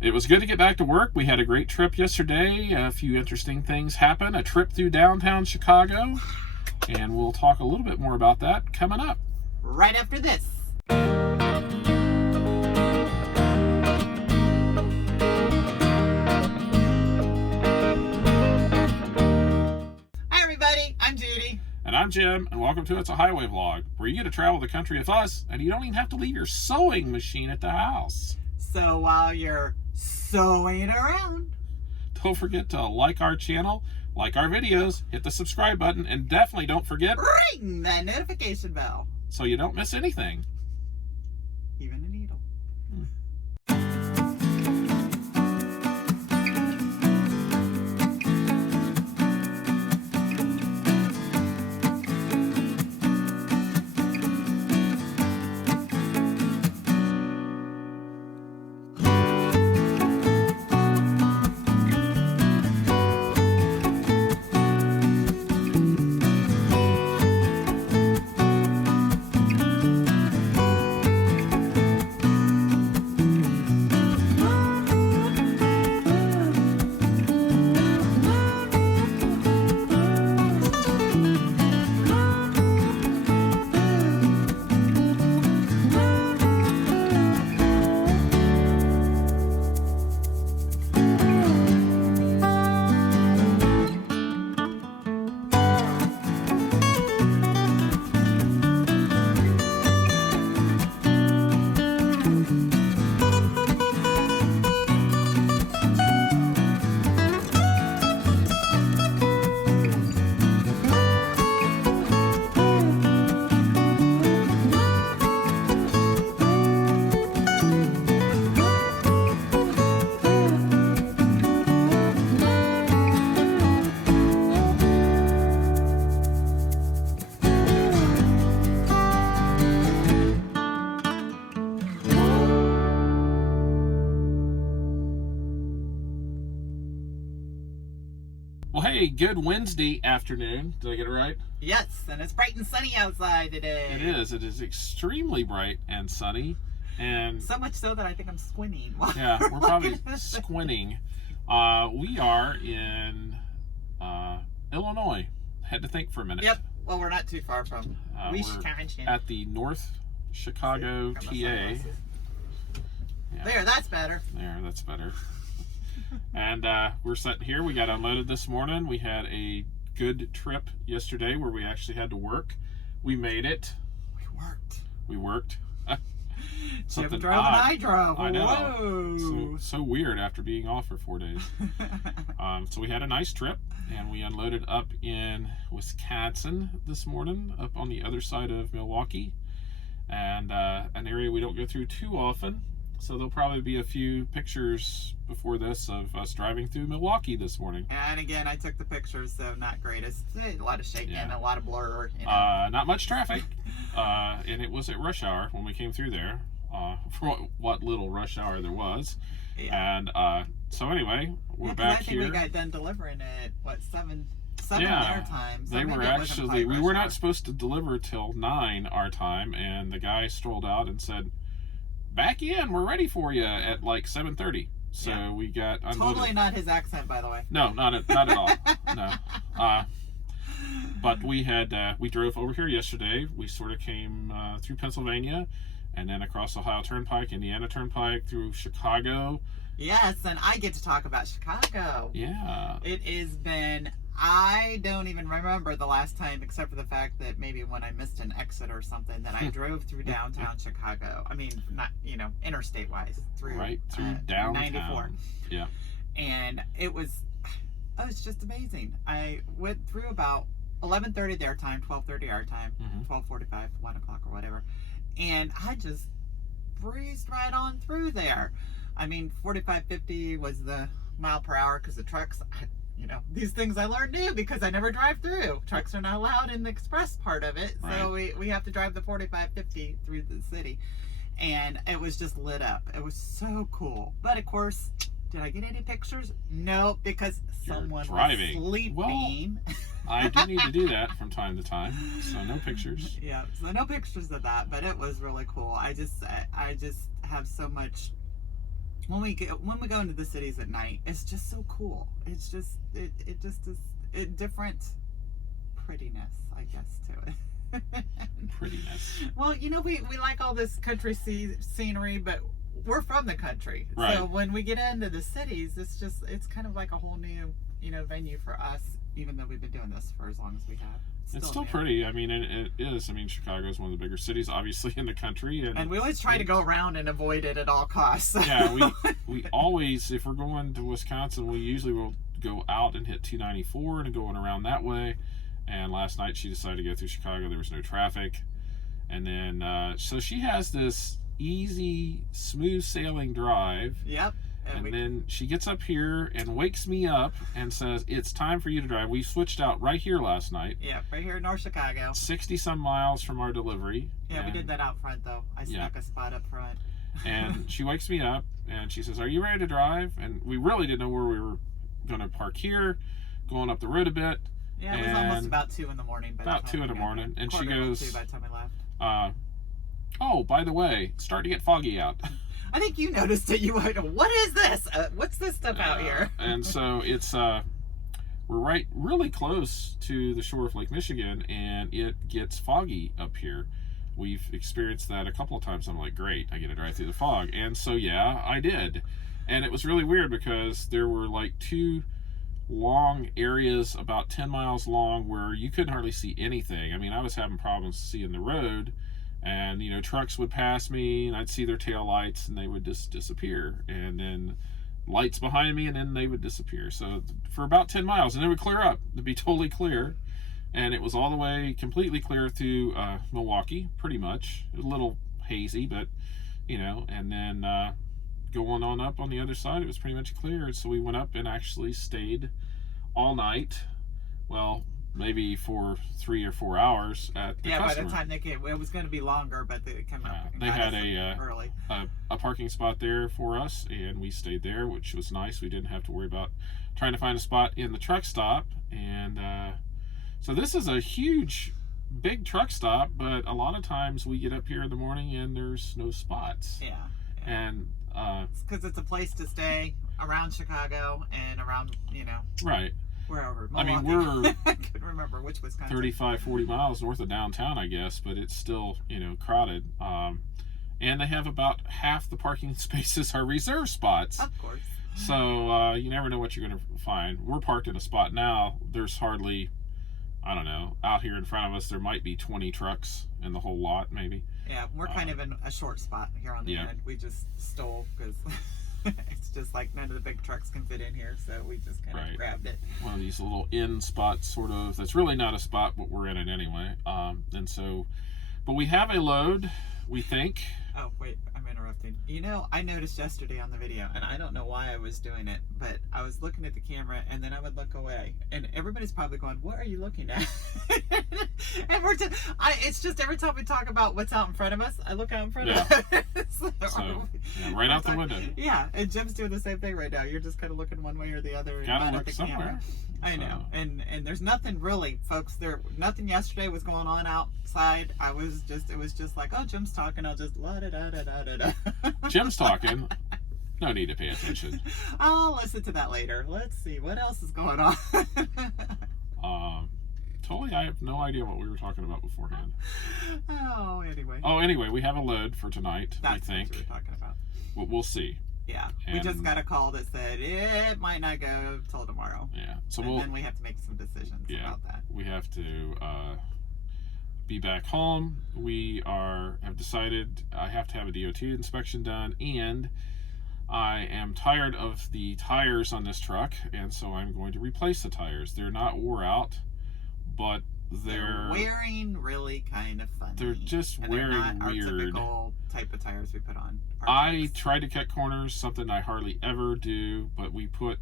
It was good to get back to work. We had a great trip yesterday. A few interesting things happened. A trip through downtown Chicago. And we'll talk a little bit more about that coming up. Right after this. Hi everybody, I'm Judy. And I'm Jim, and welcome to It's a Highway Vlog, where you get to travel the country with us, and you don't even have to leave your sewing machine at the house. So while you're sewing around, Don't forget to like our channel, like our videos, hit the subscribe button, and definitely don't forget ring that notification bell. so you don't miss anything. Even a needle. Well, hey, good Wednesday afternoon. Did I get it right? Yes, and it's bright and sunny outside today. It is. It is extremely bright and sunny. And So much so that I think I'm squinting. yeah, we're probably squinting. We are in Illinois. Had to think for a minute. Yep. Well, we're not too far from We're Wisconsin. at the North Chicago, Grab TA. my sunglasses. Yeah. There, that's better. There, that's better. And we're sitting here. We got unloaded this morning. We had a good trip yesterday where we actually had to work. We made it. We worked. We worked. Jim drove and I drove. I know. Whoa. So weird after being off for 4 days. So we had a nice trip, and we unloaded up in Wisconsin this morning, up on the other side of Milwaukee, and an area we don't go through too often. So there'll probably be a few pictures before this of us driving through Milwaukee this morning. And again, I took the pictures, so not great. It's a lot of shaking, Yeah. a lot of blur. You know. Not much traffic, and it was at rush hour when we came through there, for what little rush hour there was. Yeah. And so anyway, we're Yeah, 'cause back I think here. we got done delivering it, what, 7 Yeah, their time. So they maybe were it wasn't actually, quite we rush were hour. not supposed to deliver till 9 our time, and the guy strolled out and said, back in, we're ready for you at like 7:30. So Yeah. we got unloaded. Totally not his accent, by the way. No, not at all. No. But we drove over here yesterday. We sort of came through Pennsylvania, and then across Ohio Turnpike, Indiana Turnpike, through Chicago. Yes, and I get to talk about Chicago. Yeah. It has been, I don't even remember the last time, except for the fact that maybe when I missed an exit or something, that I drove through downtown Chicago. I mean, not, interstate wise, through Right through downtown. 94. Yeah. And it was just amazing. I went through about 11:30 their time, 12:30 our time, 12:45, 1 o'clock or whatever. And I just breezed right on through there. I mean, 45, 50 was the mile per hour because the trucks, these things I learned new because I never drive through. Trucks are not allowed in the express part of it. So we have to drive the 45, 50 through the city. And it was just lit up. It was so cool. But of course, did I get any pictures? No, because someone was sleeping. Well, I do need to do that from time to time. So no pictures. Yeah, so no pictures of that, but it was really cool. I just have so much when we go into the cities at night, it's just so cool. It's just it just is different prettiness, I guess, to it. Prettiness. Well, we like all this country scenery, but we're from the country, right. So when we get into the cities, it's kind of like a whole new venue for us. Even though we've been doing this for as long as we have, it's still pretty. I mean, it is. I mean, Chicago is one of the bigger cities, obviously, in the country, and we always try to go around and avoid it at all costs. Yeah, we always, if we're going to Wisconsin, we usually will go out and hit 294 and going around that way. And last night she decided to go through Chicago. There was no traffic, and then so she has this easy, smooth sailing drive. Yep. And then she gets up here and wakes me up and says, "It's time for you to drive." We switched out right here last night. Yeah, right here in North Chicago. 60-some miles from our delivery. Yeah, we did that out front, though. I snuck a spot up front. And she wakes me up and she says, "Are you ready to drive?" And we really didn't know where we were going to park here, going up the road a bit. Yeah, it was almost about 2 in the morning. About 2 in the morning. And she goes, 2 by the time we left. "Oh, by the way, it's starting to get foggy out." I think you noticed it. You went, "What is this? What's this stuff out here?" And so it's we're really close to the shore of Lake Michigan, and it gets foggy up here. We've experienced that a couple of times. I'm like, great, I get to drive through the fog. And so yeah, I did. And it was really weird because there were like 2 long areas about 10 miles long where you couldn't hardly see anything. I mean, I was having problems seeing the road. And trucks would pass me and I'd see their tail lights and they would just disappear, and then lights behind me and then they would disappear. So for about 10 miles, and it would clear up. It'd be totally clear, and it was all the way completely clear through Milwaukee, pretty much. It was a little hazy, but and then going on up on the other side, it was pretty much clear. So we went up and actually stayed all night. Well, maybe for 3 or 4 hours at the customer. By the time they came, it was going to be longer, but they came up. They had early. a parking spot there for us, and we stayed there, which was nice. We didn't have to worry about trying to find a spot in the truck stop. And so this is a huge, big truck stop, but a lot of times we get up here in the morning and there's no spots. Yeah. And it's because it's a place to stay around Chicago and around right. Wherever. I mean, we're I couldn't remember which Wisconsin. 35, 40 miles north of downtown, I guess, but it's still, crowded. And they have about half the parking spaces are reserved spots. Of course. So you never know what you're going to find. We're parked in a spot now. There's hardly, I don't know, out here in front of us, there might be 20 trucks in the whole lot, maybe. Yeah, we're kind of in a short spot here on the end. We just stole because... it's just like none of the big trucks can fit in here, so we just kind of grabbed it. One of these little in spots, sort of. That's really not a spot, but we're in it anyway. And so, but we have a load, we think. Oh, wait, I'm interrupting. I noticed yesterday on the video, and I don't know why I was doing it, but I was looking at the camera, and then I would look away, and everybody's probably going, "What are you looking at?" And it's just every time we talk about what's out in front of us, I look out in front of us. Right out the window. Yeah, and Jim's doing the same thing right now. You're just kind of looking one way or the other. Gotta look somewhere. Camera. I know, and there's nothing really, folks. Nothing yesterday was going on outside. It was just like, oh, Jim's talking. I'll just la da da da da da. Jim's talking. No need to pay attention. I'll listen to that later. Let's see what else is going on. Totally, I have no idea what we were talking about beforehand. Anyway, we have a load for tonight. That's I think. What we're talking about. We'll see. Yeah, we just got a call that said it might not go till tomorrow. Yeah, so then we have to make some decisions about that. We have to be back home. We have decided I have to have a DOT inspection done, and I am tired of the tires on this truck, and so I'm going to replace the tires. They're not wore out, but they're wearing really kind of funny. They're just wearing not weird. Our typical type of tires we put on. I tried to cut corners, something I hardly ever do, but we put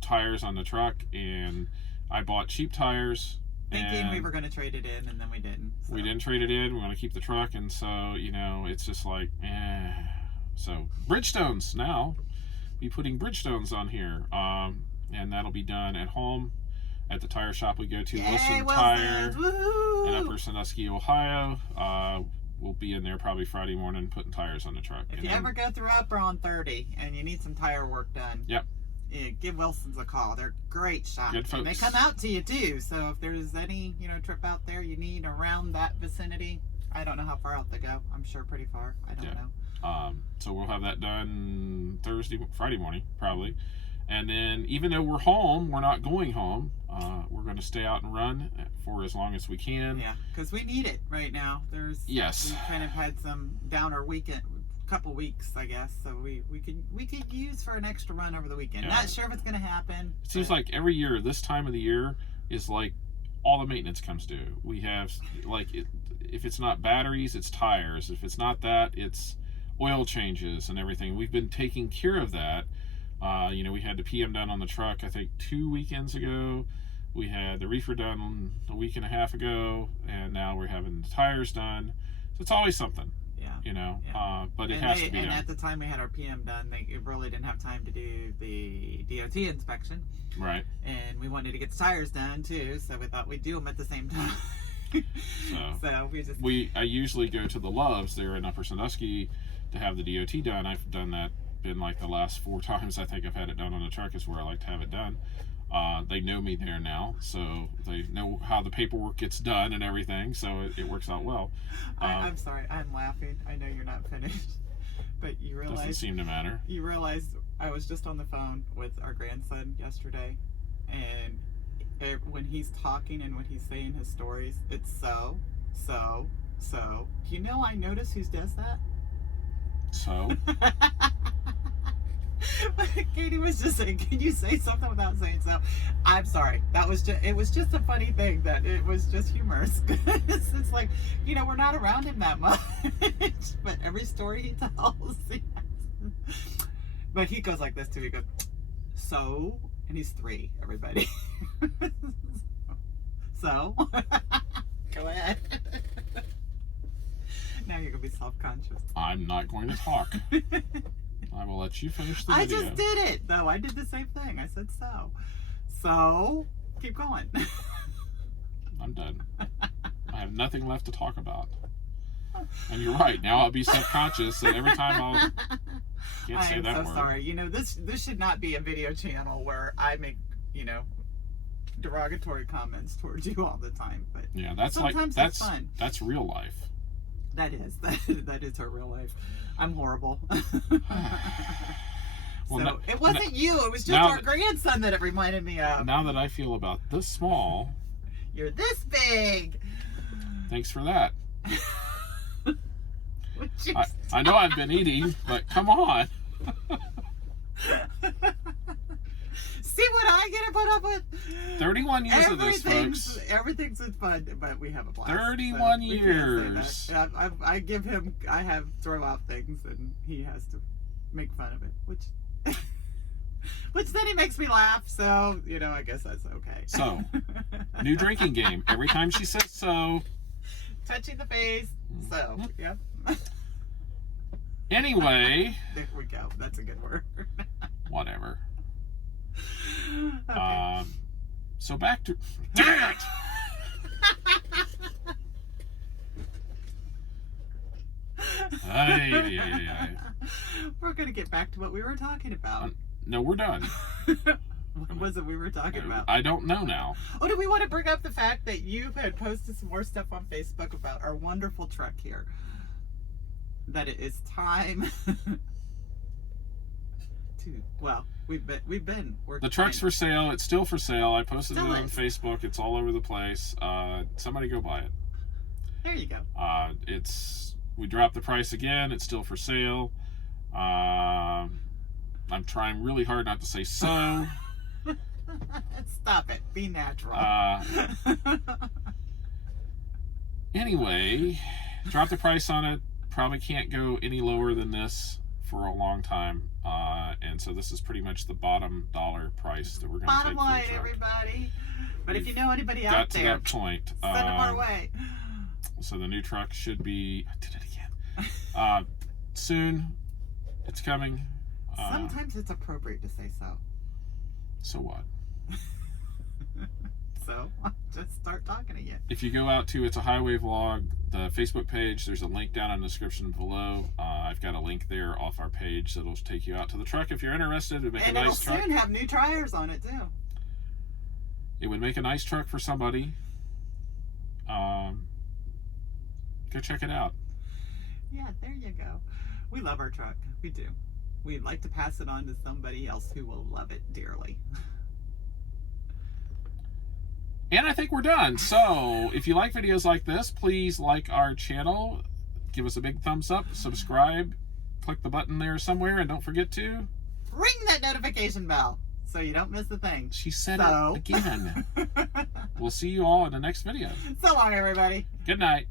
tires on the truck, and I bought cheap tires. Thinking we were going to trade it in, and then we didn't. So. We didn't trade it in. We're going to keep the truck, and so, it's just like, So, Bridgestones now. Be putting Bridgestones on here, and that'll be done at home at the tire shop we go to, Wilson Tire in Upper Sandusky, Ohio. we'll be in there probably Friday morning putting tires on the truck. If you ever go through Upper on 30 and you need some tire work done, yep, give Wilson's a call. They're great shops. Good folks. And they come out to you too. So if there's any, trip out there you need around that vicinity, I don't know how far out they go. I'm sure pretty far. I don't know. So we'll have that done Friday morning, probably. And then even though we're home, we're not going home. We're going to stay out and run for as long as we can. Yeah, because we need it right now. We kind of had some downer couple weeks, I guess. So we could use for an extra run over the weekend. Yeah. Not sure if it's going to happen. It seems like every year, this time of the year is like all the maintenance comes due. We have if it's not batteries, it's tires. If it's not that, it's oil changes and everything. We've been taking care of that. We had the PM done on the truck, I think 2 weekends ago. We had the reefer done a week and a half ago, and now we're having the tires done. So it's always something. Yeah. But it has to be done. And at the time we had our PM done, they really didn't have time to do the DOT inspection. Right. And we wanted to get the tires done too, so we thought we'd do them at the same time. I usually go to the Loves there in Upper Sandusky to have the DOT done. I've done that, been like the last 4 times I think I've had it done on the truck is where I like to have it done. They know me there now, so they know how the paperwork gets done and everything, so it works out well. I'm sorry, I'm laughing. I know you're not finished, but you realize... Doesn't seem to matter. You realize I was just on the phone with our grandson yesterday, and when he's talking and when he's saying his stories, it's so. I notice who does that? So? Katie was just saying, can you say something without saying so? I'm sorry. It was just a funny thing that it was just humorous. It's like, we're not around him that much, but every story he tells, but he goes like this too. He goes, so, and he's 3, everybody. So, go ahead. Now you're going to be self-conscious. I'm not going to talk. I will let you finish the video. I just did it, though. I did the same thing. I said so. So, keep going. I'm done. I have nothing left to talk about. And you're right. Now I'll be self-conscious, and every time I can't say that word. I'm so sorry. This should not be a video channel where I make, derogatory comments towards you all the time. But yeah, that's fun. That's real life. That is her real life. I'm horrible. It wasn't you. It was just our grandson that it reminded me of. Now that I feel about this small. You're this big. Thanks for that. I know I've been eating, but come on. See what I get to put up with? 31 years of this, folks. Everything's fun, but we have a blast. 31 years. I have throw out things, and he has to make fun of it, which then he makes me laugh, so, I guess that's okay. So, new drinking game. Every time she says so. Touching the face, so, yep. Anyway. There we go. That's a good word. Whatever. Okay. So back to... Dang it! We're going to get back to what we were talking about. No, we're done. What was it we were talking about? I don't know now. Oh, do we want to bring up the fact that you had posted some more stuff on Facebook about our wonderful truck here? That it is time to, well, we've been working. The truck's for sale. It's still for sale. I posted it on Facebook. It's all over the place. Somebody go buy it. There you go. We dropped the price again. It's still for sale. I'm trying really hard not to say so. Stop it. Be natural. Anyway, drop the price on it. Probably can't go any lower than this for a long time. And so this is pretty much the bottom dollar price that we're going to take for the truck. Bottom line, everybody. But if you know anybody out there, got to that point. Send them our way. So the new truck should be... I did it again. Soon. It's coming. Sometimes it's appropriate to say so. So what? So I'll just start talking again. If you go out to It's a Highway Vlog, the Facebook page, there's a link down in the description below. I've got a link there off our page that'll take you out to the truck if you're interested. It'd make a nice truck. And it'll soon have new tires on it too. It would make a nice truck for somebody. Go check it out. Yeah, there you go. We love our truck. We do. We'd like to pass it on to somebody else who will love it dearly. And I think we're done. So if you like videos like this, please like our channel. Give us a big thumbs up. Subscribe. Click the button there somewhere. And don't forget to ring that notification bell so you don't miss a thing. She said it again. We'll see you all in the next video. So long, everybody. Good night.